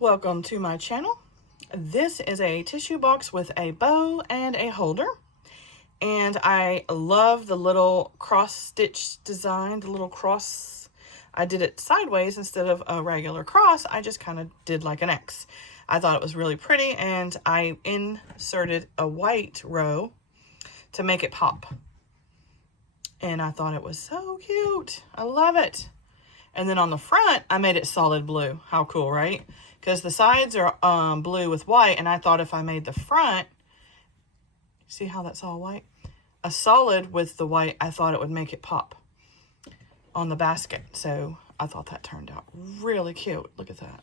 Welcome to my channel. This is a tissue box with a bow and a holder. And I love the little cross stitch design, the little cross. I did it sideways instead of a regular cross. I just kind of did like an X. I thought it was really pretty, and I inserted a white row to make it pop. And I thought it was so cute. I love it. And then on the front, I made it solid blue. How cool, right? Because the sides are blue with white, and I thought if I made the front, see how that's all white? A solid with the white, I thought it would make it pop on the basket. So I thought that turned out really cute. Look at that.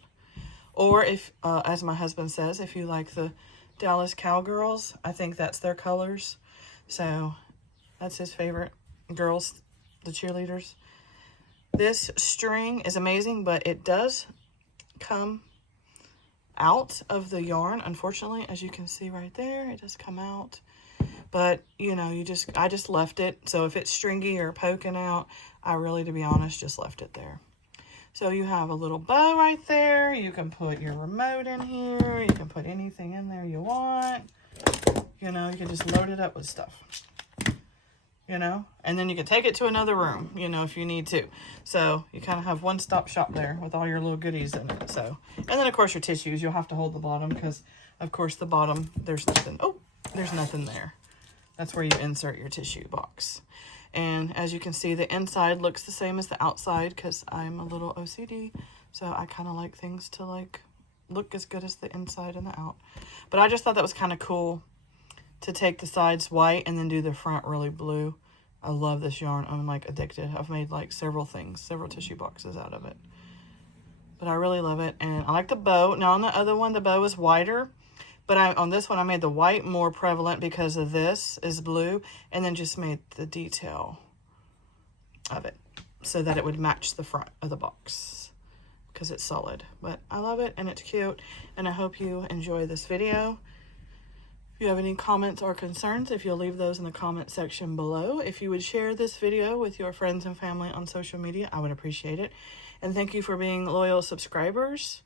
Or if, as my husband says, if you like the Dallas Cowgirls, I think that's their colors. So that's his favorite girls, the cheerleaders. This string is amazing, but it does come out of the yarn, unfortunately, as you can see right there. It does come out, but you know, I just left it. So if it's stringy or poking out, I really, to be honest, just left it there. So you have a little bow right there. You can put your remote in here. You can put anything in there you want. You know, you can just load it up with stuff. You know, and then you can take it to another room, you know, if you need to. So you kind of have one-stop shop there with all your little goodies in it. So, and then of course your tissues, you'll have to hold the bottom because of course the bottom, there's nothing. Oh, there's nothing there. That's where you insert your tissue box. And as you can see, the inside looks the same as the outside because I'm a little OCD. So I kind of like things to like look as good as the inside and the out. But I just thought that was kind of cool to take the sides white and then do the front really blue. I love this yarn. I'm like addicted. I've made like several tissue boxes out of it. But I really love it. And I like the bow. Now on the other one, the bow is wider. But on this one, I made the white more prevalent because of this is blue. And then just made the detail of it so that it would match the front of the box because it's solid. But I love it and it's cute. And I hope you enjoy this video. If you have any comments or concerns, if you'll leave those in the comment section below. If you would share this video with your friends and family on social media, I would appreciate it. And thank you for being loyal subscribers.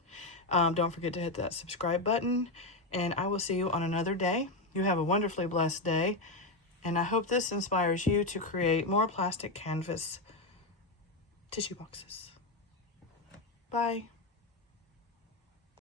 Don't forget to hit that subscribe button. And I will see you on another day. You have a wonderfully blessed day. And I hope this inspires you to create more plastic canvas tissue boxes. Bye.